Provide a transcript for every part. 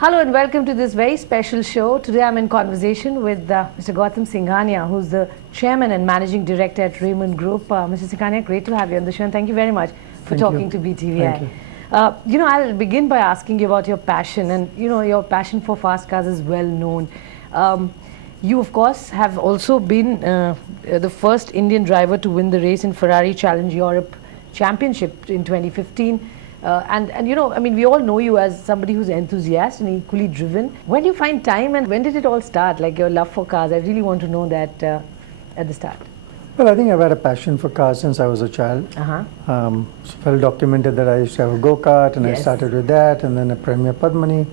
Hello and welcome to this very special show. Today I'm in conversation with Mr. Gautam Singhania, who's the Chairman and Managing Director at Raymond Group. Mr. Singhania, great to have you on the show, and thank you very much for talking to BTVi. I'll begin by asking you about your passion, and your passion for fast cars is well known. You, of course, have also been the first Indian driver to win the race in Ferrari Challenge Europe Championship in 2015. We all know you as somebody who's enthusiastic and equally driven. When do you find time, and when did it all start, like your love for cars? I really want to know that at the start. Well, I think I've had a passion for cars since I was a child. It's well documented that I used to have a go-kart, and I started with that, and then a Premier Padmani.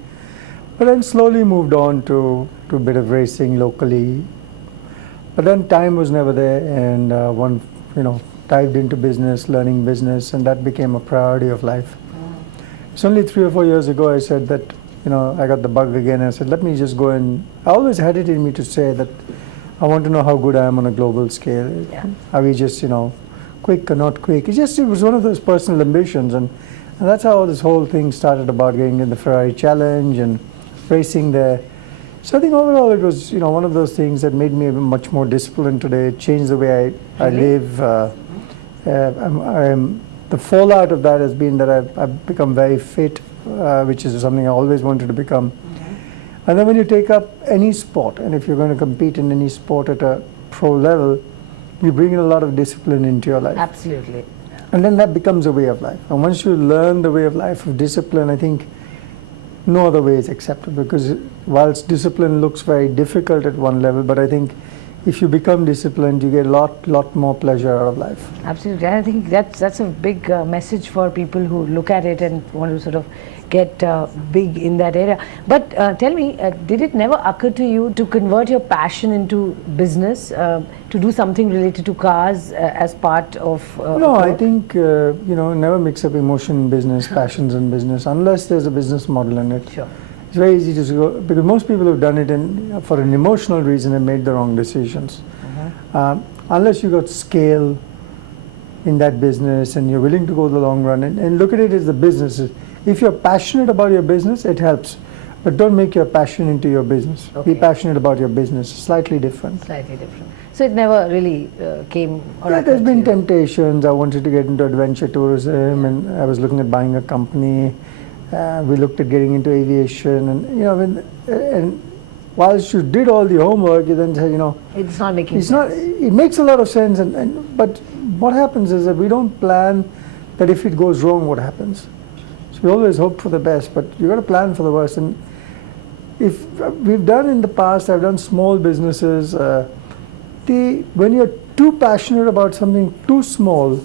But then slowly moved on to a bit of racing locally. But then time was never there, and dived into business, learning business, and that became a priority of life. It's only 3 or 4 years ago I said that, I got the bug again, and I said, let me just go and, I always had it in me to say that I want to know how good I am on a global scale. Are we just, quick or not quick? It was one of those personal ambitions, and that's how this whole thing started, about getting in the Ferrari Challenge and racing there. So I think overall it was, one of those things that made me much more disciplined today, changed the way I live. The fallout of that has been that I've become very fit, which is something I always wanted to become. And then when you take up any sport, and if you're going to compete in any sport at a pro level, you bring in a lot of discipline into your life. Absolutely. And then that becomes a way of life. And once you learn the way of life of discipline, I think no other way is acceptable, because whilst discipline looks very difficult at one level, but I think if you become disciplined, you get a lot more pleasure out of life. Absolutely. I think that's a big message for people who look at it and want to sort of get big in that area. But tell me, did it never occur to you to convert your passion into business, to do something related to cars as part of... No, I think, never mix up emotion in business, passions in business, unless there's a business model in it. Sure. It's very easy to go, because most people who've done it for an emotional reason have made the wrong decisions. Unless you got scale in that business and you're willing to go the long run, and look at it as the business. If you're passionate about your business, it helps. But don't make your passion into your business. Be passionate about your business. Slightly different. Slightly different. So it never really came... there's been temptations. I wanted to get into adventure tourism, and I was looking at buying a company. We looked at getting into aviation, and whilst you did all the homework, you then said, it's not making sense. It makes a lot of sense, but what happens is that we don't plan that if it goes wrong, what happens. So we always hope for the best, but you got to plan for the worst. And if we've done in the past, I've done small businesses. When you're too passionate about something too small,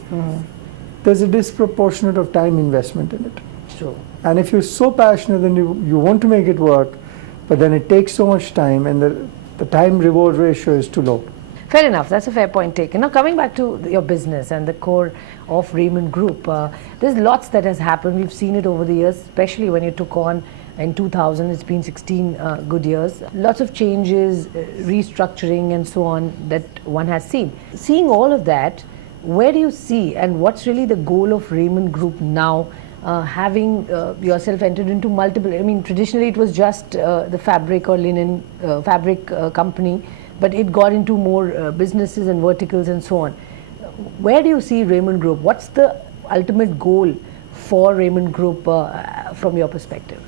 there's a disproportionate of time investment in it. True. And if you're so passionate, then you want to make it work, but then it takes so much time, and the time-reward ratio is too low. Fair enough. That's a fair point taken. Now, coming back to your business and the core of Raymond Group, there's lots that has happened. We've seen it over the years, especially when you took on in 2000. It's been 16 good years. Lots of changes, restructuring, and so on that one has seen. Seeing all of that, where do you see, and what's really the goal of Raymond Group now? Having yourself entered into multiple, traditionally it was just the fabric or linen fabric company, but it got into more businesses and verticals and so on. Where do you see Raymond Group? What's the ultimate goal for Raymond Group from your perspective?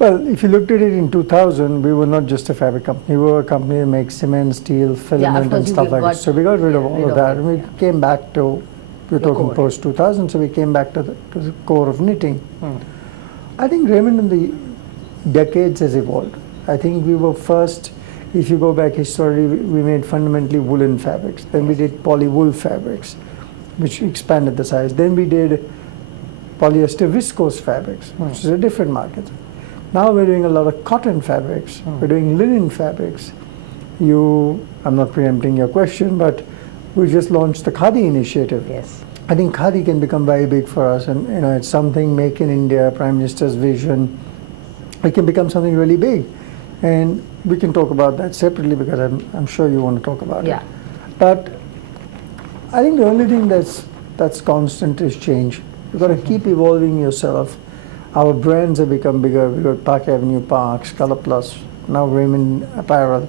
Well, if you looked at it in 2000, we were not just a fabric company. We were a company that makes cement, steel, filament, and stuff like that. So we got rid of all of that, and we came back to... We're talking post 2000, so we came back to the core of knitting. I think Raymond in the decades has evolved. I think we were first, if you go back historically, we made fundamentally woolen fabrics. Then we did poly-wool fabrics, which expanded the size. Then we did polyester viscose fabrics, which is a different market. Now we're doing a lot of cotton fabrics. We're doing linen fabrics. I'm not preempting your question, but we just launched the Khadi initiative. Yes. I think Khadi can become very big for us, and it's something Make in India, Prime Minister's vision. It can become something really big, and we can talk about that separately, because I'm sure you want to talk about it. But I think the only thing that's constant is change. You've got to keep evolving yourself. Our brands have become bigger. We got Park Avenue Parks, Color Plus, now Raymond Apparel.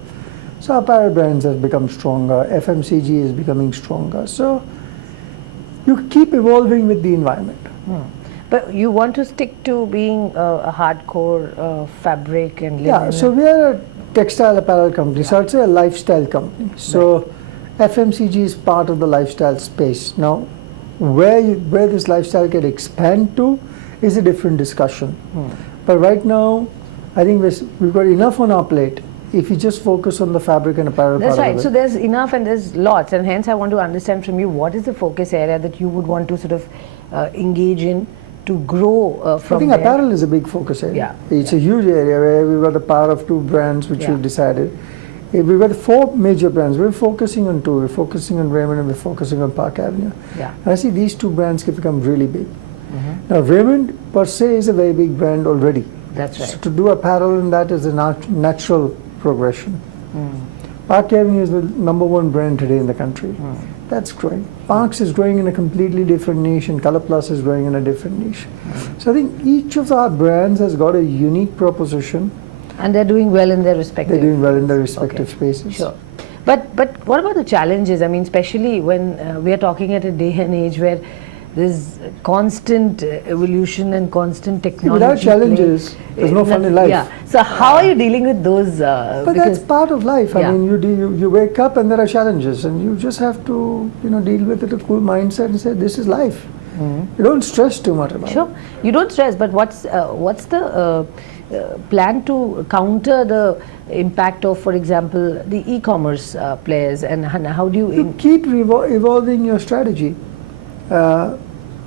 So apparel brands have become stronger. FMCG is becoming stronger. So you keep evolving with the environment. But you want to stick to being a hardcore fabric and linen? Yeah, so we are a textile apparel company. So I'd say a lifestyle company. So FMCG is part of the lifestyle space. Now, where this lifestyle can expand to is a different discussion. But right now, I think we've got enough on our plate if you just focus on the fabric and apparel That's part right. of it. So there's enough and there's lots, and hence I want to understand from you what is the focus area that you would want to sort of engage in to grow from I think there. apparel is a big focus area. Yeah. It's a huge area where we've got the power of two brands which we've decided. We've got 4 major brands. We're focusing on 2. We're focusing on Raymond and we're focusing on Park Avenue. Yeah. And I see these 2 brands can become really big. Now Raymond per se is a very big brand already. That's right. So to do apparel in that is a natural progression. Park Avenue is the #1 brand today in the country. That's growing. Parks is growing in a completely different niche and Color Plus is growing in a different niche. So I think each of our brands has got a unique proposition. And they're doing well in their respective. They're doing well in their respective spaces. Sure. But what about the challenges? I mean, especially when we are talking at a day and age where there's constant evolution and constant technology. Without challenges, there's no fun in life. Yeah. So how are you dealing with those? But that's part of life. Yeah. I mean, you wake up and there are challenges, and you just have to deal with it with a cool mindset and say this is life. You don't stress too much about it. Sure, you don't stress. But what's the plan to counter the impact of, for example, the e-commerce players, and how do You keep evolving your strategy.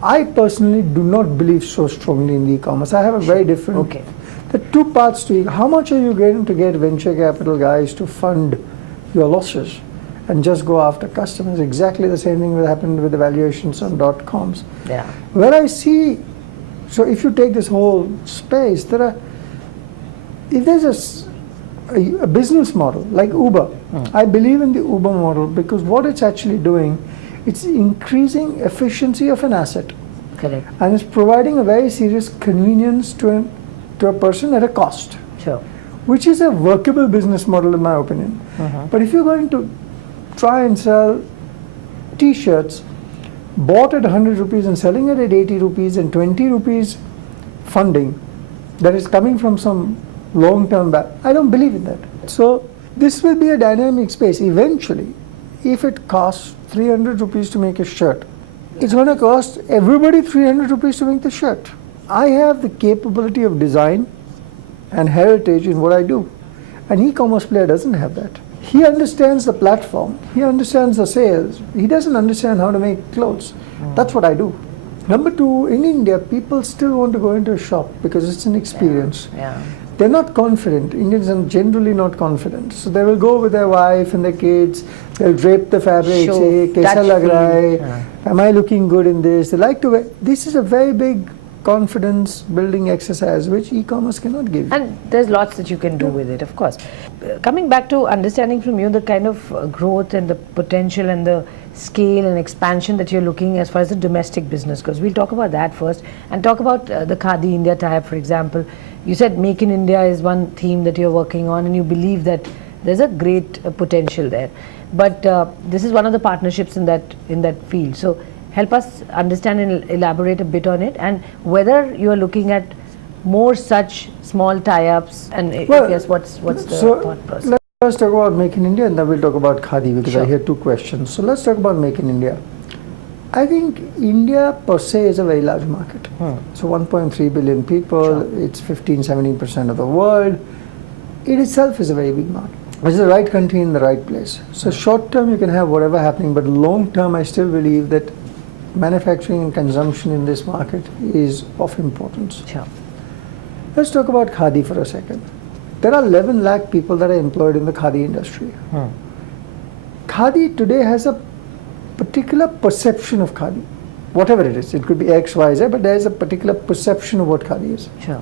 I personally do not believe so strongly in the e-commerce. I have a very different. Okay. The 2 parts to it. How much are you going to get venture capital guys to fund your losses and just go after customers? Exactly the same thing that happened with the valuations on .coms. Yeah. Where I see, so if you take this whole space, if there's a business model like Uber, I believe in the Uber model because what it's actually doing, it's increasing efficiency of an asset. Correct. And it's providing a very serious convenience to a person at a cost. Sure. Which is a workable business model in my opinion. But if you're going to try and sell t-shirts bought at 100 rupees and selling it at 80 rupees and 20 rupees funding that is coming from some long-term back, I don't believe in that. So this will be a dynamic space. Eventually, if it costs 300 rupees to make a shirt, it's going to cost everybody 300 rupees to make the shirt. I have the capability of design and heritage in what I do. An e-commerce player doesn't have that. He understands the platform. He understands the sales. He doesn't understand how to make clothes. That's what I do. Number 2, in India, people still want to go into a shop because it's an experience. Yeah. They're not confident. Indians are generally not confident. So they will go with their wife and their kids. They'll drape the fabric, Show, say, "Kaisa touch lag raha feel." hai? Am I looking good in this?" They like to wear. This is a very big confidence building exercise which e-commerce cannot give. And there's lots that you can do with it, of course. Coming back to understanding from you the kind of growth and the potential and the scale and expansion that you're looking as far as the domestic business goes. We'll talk about that first and talk about the Khadi India tie-up, for example. You said Make in India is one theme that you're working on and you believe that there's a great potential there. But this is one of the partnerships in that field. So help us understand and elaborate a bit on it, and whether you are looking at more such small tie-ups, and if yes, what's the thought process? Let's talk about Make in India and then we'll talk about Khadi because Sure. I hear 2 questions. So let's talk about Make in India. I think India per se is a very large market. So 1.3 billion people, Sure. it's 15-17% of the world. It itself is a very big market. It's the right country in the right place. So short term you can have whatever happening, but long term I still believe that manufacturing and consumption in this market is of importance. Sure. Let's talk about Khadi for a second. There are 11 lakh people that are employed in the Khadi industry. Khadi today has a particular perception of Khadi, whatever it is. It could be X, Y, Z, but there is a particular perception of what Khadi is. Sure.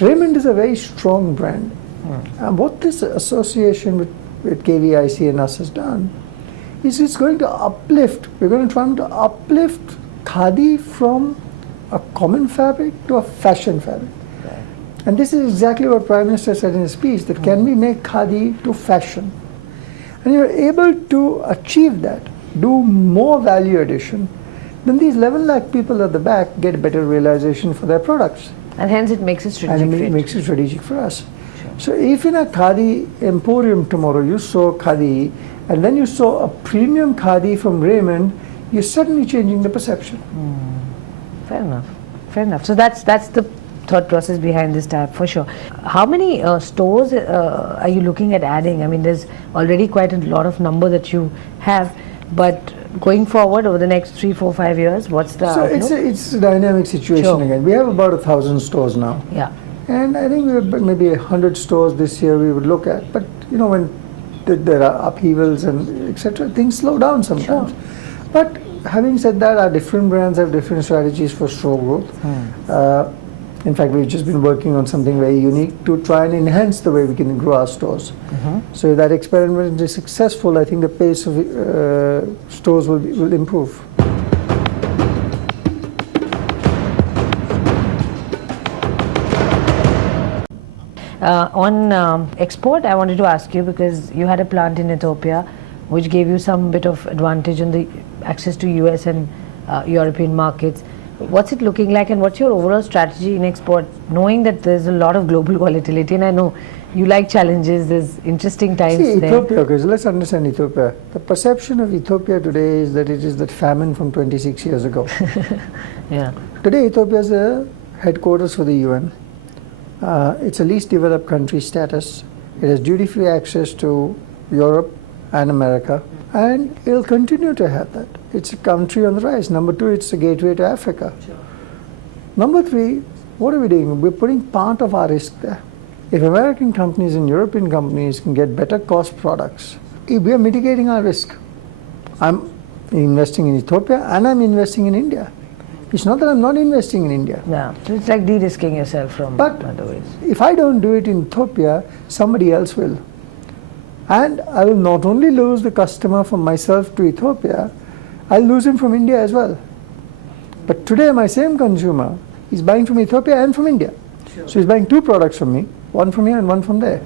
Raymond is a very strong brand. And what this association with KVIC and us has done is it's going to uplift, we're going to try to uplift Khadi from a common fabric to a fashion fabric. Right. And this is exactly what Prime Minister said in his speech, that can we make khadi to fashion? And you're able to achieve that, do more value addition, then these 11 lakh people at the back get better realization for their products. And hence it makes it strategic. And it makes it strategic for us. So if in a khadi emporium tomorrow you saw khadi, and then you saw a premium khadi from Raymond, you're suddenly changing the perception. Fair enough. Fair enough. So that's the thought process behind this tab, for sure. How many stores are you looking at adding? I mean, there's already quite a lot of number that you have, but going forward over the next 3, 4, 5 years, what's the outlook? It's a dynamic situation. Sure. Again. We have about 1,000 stores now. Yeah. And I think we have maybe 100 stores this year we would look at. But you know, when there are upheavals and etc., things slow down sometimes. Sure. But having said that, our different brands have different strategies for store growth. In fact, we've just been working on something very unique to try and enhance the way we can grow our stores. So if that experiment is successful, I think the pace of stores will improve. On export, I wanted to ask you, because you had a plant in Ethiopia which gave you some bit of advantage on the access to US and European markets. What's it looking like, and what's your overall strategy in export, knowing that there's a lot of global volatility? And I know you like challenges, there's interesting times there. Ethiopia, okay, so let's understand Ethiopia. The perception of Ethiopia today is that it is that famine from 26 years ago. Yeah. Today, Ethiopia is the headquarters for the UN. It's a least developed country status. It has duty-free access to Europe and America, and it'll continue to have that. It's a country on the rise. Number 2, it's a gateway to Africa. Sure. Number 3, what are we doing? We're putting part of our risk there. If American companies and European companies can get better cost products, we are mitigating our risk. I'm investing in Ethiopia and I'm investing in India. It's not that I'm not investing in India. Yeah, so it's like de-risking yourself from other ways. If I don't do it in Ethiopia, somebody else will. And I will not only lose the customer from myself to Ethiopia, I'll lose him from India as well. But today my same consumer is buying from Ethiopia and from India. Sure. So he's buying 2 products from me, one from here and one from there.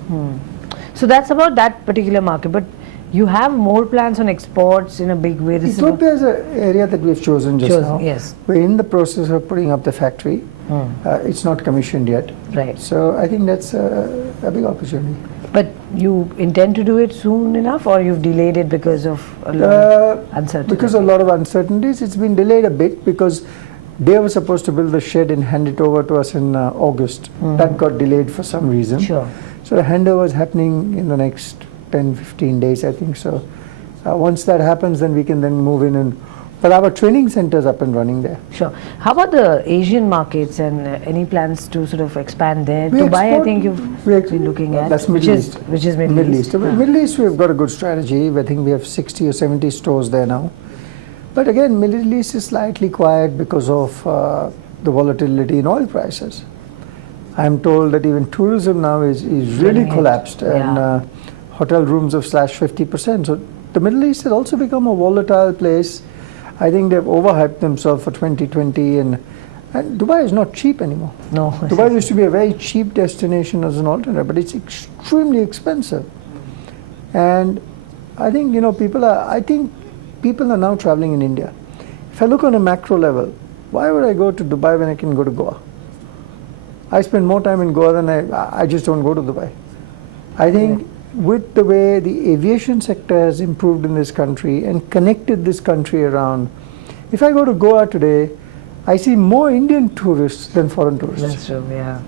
So that's about that particular market, but you have more plans on exports in a big way. Ethiopia is an area that we've chosen just now. Yes. We're in the process of putting up the factory. It's not commissioned yet. Right. So I think that's a big opportunity. But you intend to do it soon enough, or you've delayed it because of a lot of uncertainty? Because of a lot of uncertainties. It's been delayed a bit because they were supposed to build the shed and hand it over to us in August. That got delayed for some reason. Sure. So the handover is happening in the next 10-15 days, I think so. Once that happens, then we can then move in and. But our training center is up and running there. Sure. How about the Asian markets, and any plans to sort of expand there? Dubai, I think you've been looking at. That's Middle East. Which is Middle East. Middle East, we've got a good strategy. I think we have 60 or 70 stores there now. But again, Middle East is slightly quiet because of the volatility in oil prices. I'm told that even tourism now is really collapsed, and hotel rooms have slashed 50%. So the Middle East has also become a volatile place. I think they've overhyped themselves for 2020, and Dubai is not cheap anymore. No. Dubai used to be a very cheap destination as an alternative, but it's extremely expensive. And I think people are now traveling in India. If I look on a macro level, why would I go to Dubai when I can go to Goa? I spend more time in Goa than I just don't go to Dubai. I think with the way the aviation sector has improved in this country and connected this country around, if I go to Goa today, I see more Indian tourists than foreign tourists. That's true, yeah.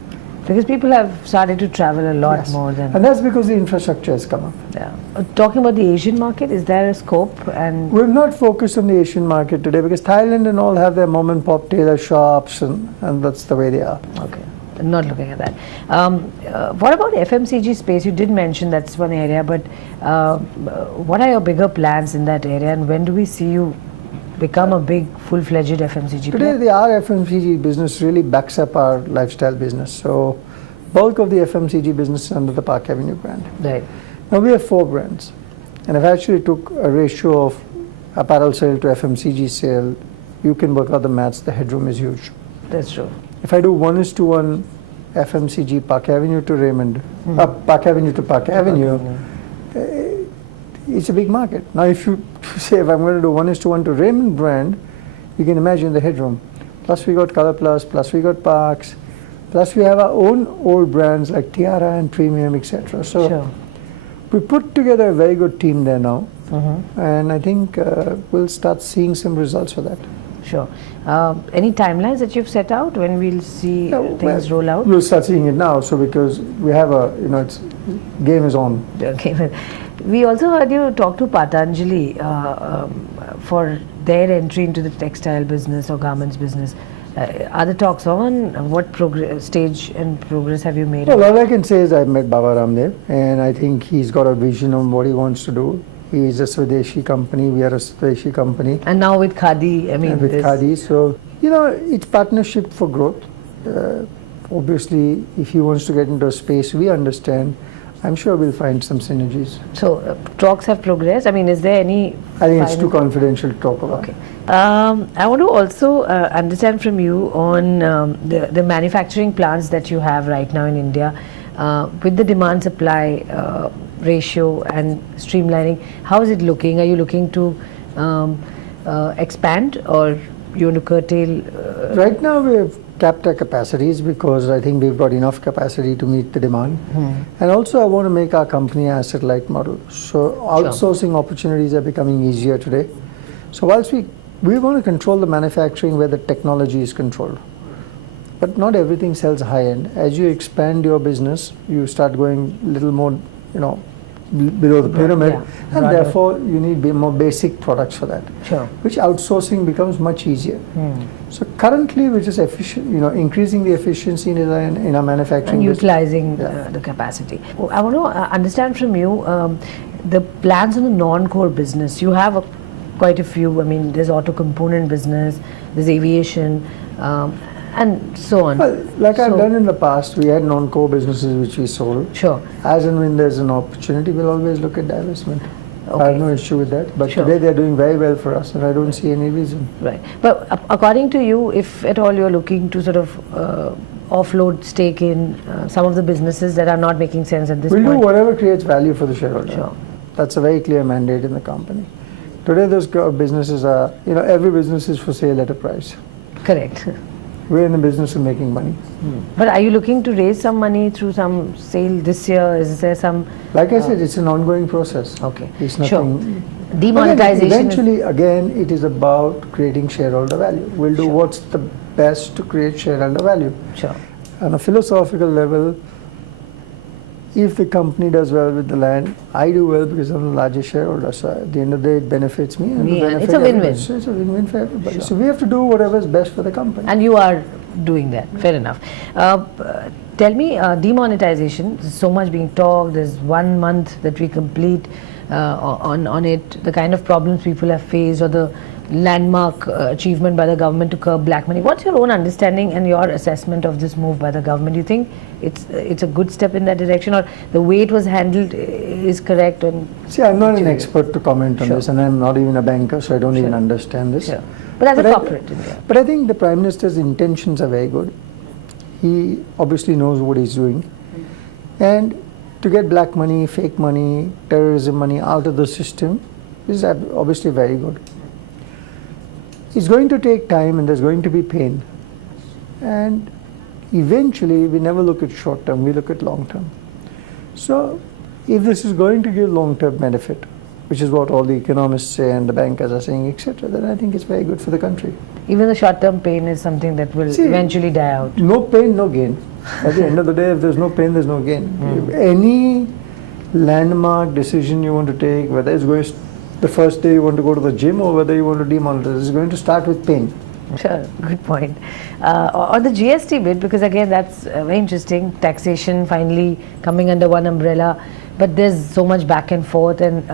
Because people have started to travel a lot more than... And that's because the infrastructure has come up. Yeah. Talking about the Asian market, is there a scope? And we're not focused on the Asian market today because Thailand and all have their mom and pop tailor shops, and that's the way they are. Okay. Not looking at that. What about FMCG space? You did mention that's one area, but what are your bigger plans in that area, and when do we see you become a big full-fledged FMCG player? Today, our FMCG business really backs up our lifestyle business. So, bulk of the FMCG business is under the Park Avenue brand. Right. Now we have 4 brands, and if I actually took a ratio of apparel sale to FMCG sale, you can work out the maths. The headroom is huge. That's true. If I do 1:1 FMCG Park Avenue to Raymond, Park Avenue to Park Avenue, it's a big market. Now, if you say if I'm going to do 1:1 to Raymond brand, you can imagine the headroom. Plus we got Color Plus, plus we got Parks, plus we have our own old brands like Tiara and Premium, etc. So Sure. we put together a very good team there now, and I think we'll start seeing some results for that. Sure. Any timelines that you've set out when we'll see things roll out? We'll start seeing it now. So because we have it's game is on. Okay. We also heard you talk to Patanjali for their entry into the textile business or garments business. Are the talks on? What stage and progress have you made? Well, all I can say is I've met Baba Ramdev, and I think he's got a vision on what he wants to do. He's a Swadeshi company, we are a Swadeshi company. And now with Khadi, with Khadi, so it's partnership for growth. Obviously, if he wants to get into a space we understand, I'm sure we'll find some synergies. So talks have progressed. Is there any? I think it's too confidential to talk about. Okay. I want to also understand from you on the manufacturing plants that you have right now in India, with the demand-supply ratio and streamlining. How is it looking? Are you looking to expand, or you want to curtail? Right now, we have capped our capacities because I think we've got enough capacity to meet the demand. And also I want to make our company asset-light model. So outsourcing opportunities are becoming easier today. So whilst we want to control the manufacturing where the technology is controlled, but not everything sells high-end. As you expand your business, you start going a little more, below the pyramid, and therefore you need more basic products for that. Sure. Which outsourcing becomes much easier. So currently we're just increasing the efficiency in our manufacturing and utilizing the capacity. I want to understand from you the plans on the non-core business. You have quite a few. There's auto component business, there's aviation, and so on. Well, like I've done in the past, we had non-core businesses which we sold. Sure. As and when there's an opportunity, we'll always look at divestment. Okay. I have no issue with that. But today they're doing very well for us, and I don't see any reason. Right. But according to you, if at all you're looking to sort of offload stake in some of the businesses that are not making sense at this point? We'll do whatever creates value for the shareholder. Sure. That's a very clear mandate in the company. Today those businesses are, every business is for sale at a price. Correct. We're in the business of making money. But are you looking to raise some money through some sale this year? Is there some? Like I said, it's an ongoing process. Okay. It's nothing. Sure. Demonetization. Eventually, again, it is about creating shareholder value. We'll do what's the best to create shareholder value. Sure. On a philosophical level, if the company does well with the land, I do well because I'm the largest shareholder. So at the end of the day, it benefits me and it's a win-win. So it's a win-win for everybody. Sure. So we have to do whatever is best for the company. And you are doing that. Fair enough. Tell me, demonetization. There's so much being talked. There's 1 month that we complete on it. The kind of problems people have faced, or the landmark achievement by the government to curb black money. What's your own understanding and your assessment of this move by the government? Do you think it's a good step in that direction, or the way it was handled is correct? See, I'm not an expert to comment on this, and I'm not even a banker, so I don't even understand this. Sure. But as a corporate India. But I think the Prime Minister's intentions are very good. He obviously knows what he's doing. And to get black money, fake money, terrorism money out of the system is obviously very good. It's going to take time, and there's going to be pain. And eventually, we never look at short term, we look at long term. So if this is going to give long term benefit, which is what all the economists say and the bankers are saying, etc., then I think it's very good for the country. Even the short term pain is something that will eventually die out. No pain, no gain. At the end of the day, if there's no pain, there's no gain. If any landmark decision you want to take, whether it's going the first day you want to go to the gym or whether you want to demonetize, it's going to start with pain. Sure, good point. On the GST bit, because again that's very interesting, taxation finally coming under one umbrella, but there's so much back and forth, and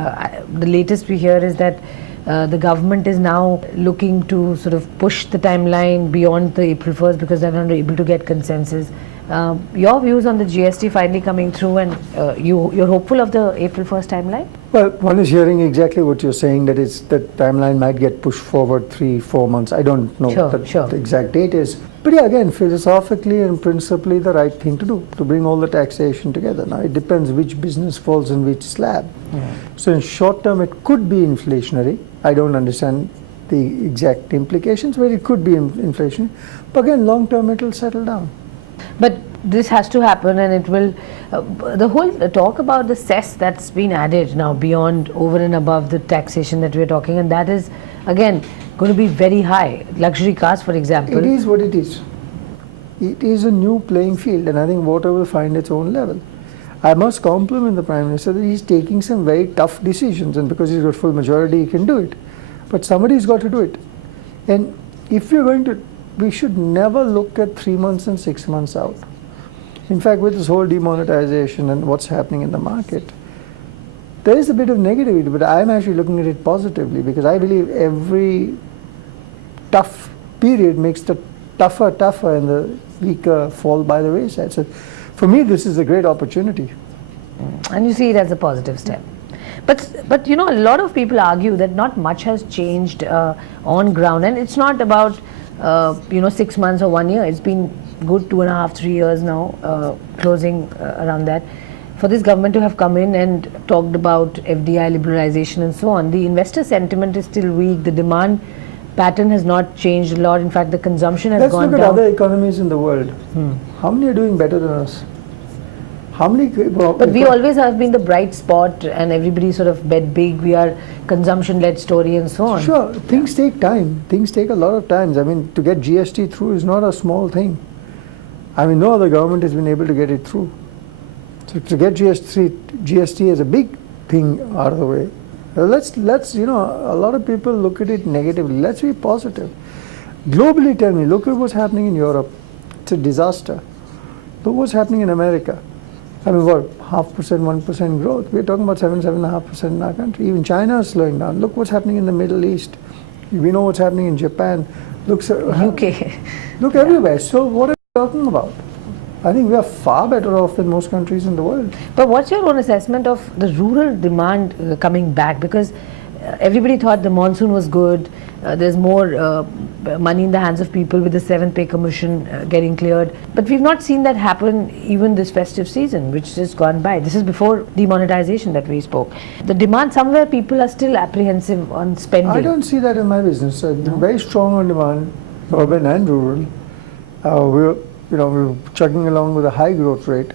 the latest we hear is that the government is now looking to sort of push the timeline beyond the April 1st because they're not able to get consensus. Your views on the GST finally coming through, and you're hopeful of the April 1st timeline? Well, one is hearing exactly what you're saying, that that timeline might get pushed forward 3-4 months. I don't know what the exact date is. But yeah, again, philosophically and principally the right thing to do, to bring all the taxation together. Now, it depends which business falls in which slab. So in short term, it could be inflationary. I don't understand the exact implications, but it could be inflationary. But again, long term, it will settle down. But this has to happen, and it will. The whole talk about the cess that's been added now beyond, over and above the taxation that we're talking, and that is again going to be very high. Luxury cars, for example. It is what it is. It is a new playing field, and I think water will find its own level. I must compliment the Prime Minister that he's taking some very tough decisions, and because he's got full majority, he can do it. But somebody's got to do it. And if you're going to, we should never look at 3 months and 6 months out. In fact, with this whole demonetization and what's happening in the market, there is a bit of negativity, but I'm actually looking at it positively, because I believe every tough period makes the tougher and the weaker fall by the wayside. So for me, this is a great opportunity. And you see it as a positive step. But you know, a lot of people argue that not much has changed on ground, and it's not about 6 months or 1 year. It's been good 2.5-3 years now, closing around that. For this government to have come in and talked about FDI liberalization and so on, the investor sentiment is still weak. The demand pattern has not changed a lot. In fact, the consumption has gone down. Let's look at other economies in the world. How many are doing better than us? How many? But we always have been the bright spot, and everybody sort of bet big. We are consumption-led story and so on. Sure, things take time. Things take a lot of time. I mean, to get GST through is not a small thing. I mean, no other government has been able to get it through. So to get GST is a big thing out of the way. Let's a lot of people look at it negatively. Let's be positive. Globally, tell me, look at what's happening in Europe. It's a disaster. Look what's happening in America. I mean, what, 0.5%, 1% growth? We're talking about 7.5% in our country. Even China is slowing down. Look what's happening in the Middle East. We know what's happening in Japan. UK. Look everywhere. So what are we talking about? I think we are far better off than most countries in the world. But what's your own assessment of the rural demand coming back? Because everybody thought the monsoon was good. There's more money in the hands of people with the 7th pay commission getting cleared. But we've not seen that happen even this festive season, which has gone by. This is before demonetization that we spoke. The demand, somewhere people are still apprehensive on spending. I don't see that in my business. No. Very strong on demand, urban and rural. We're chugging along with a high growth rate.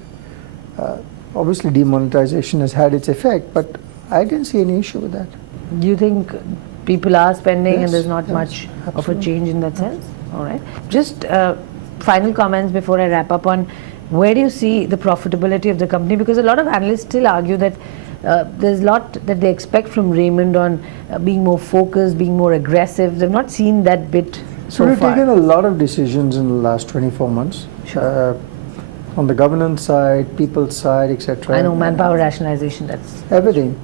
Obviously, demonetization has had its effect, but I didn't see any issue with that. Do you think people are spending and there's not much absolutely. of a change in that sense? All right. Just final comments before I wrap up on where do you see the profitability of the company? Because a lot of analysts still argue that there's a lot that they expect from Raymond on being more focused, being more aggressive. They've not seen that bit so we've far. taken a lot of decisions in the last 24 months. Sure. On the governance side, people's side, etc. I know, manpower rationalization, that's everything.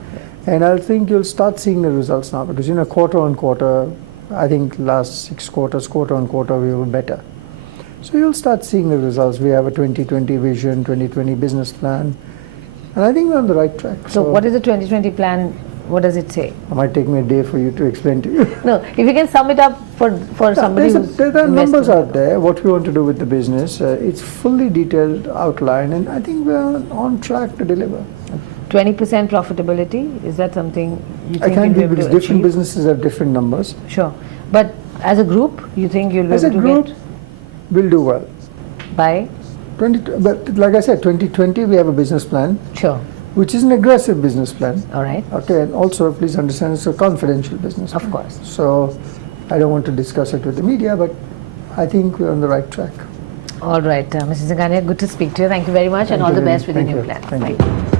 And I think you'll start seeing the results now, because quarter on quarter, I think last 6 quarters, quarter on quarter, we were better. So you'll start seeing the results. We have a 2020 vision, 2020 business plan, and I think we're on the right track. So what is the 2020 plan? What does it say? It might take me a day for you to explain to you. No, if you can sum it up for somebody who's there are numbers out there, what we want to do with the business. It's fully detailed outline, and I think we're on track to deliver. 20% profitability, is that something you think I can't you'll be able because to different achieve? businesses have different numbers. Sure. But as a group, you think you'll be As able a to group, get we'll do well. by? But like I said, 2020 we have a business plan, Sure. which is an aggressive business plan. All right. Okay, and also please understand it's a confidential business plan. Of course. So I don't want to discuss it with the media, but I think we're on the right track. All right, Mrs. Singhania, good to speak to you. Thank you very much, and all the best with your new plan. Thank you.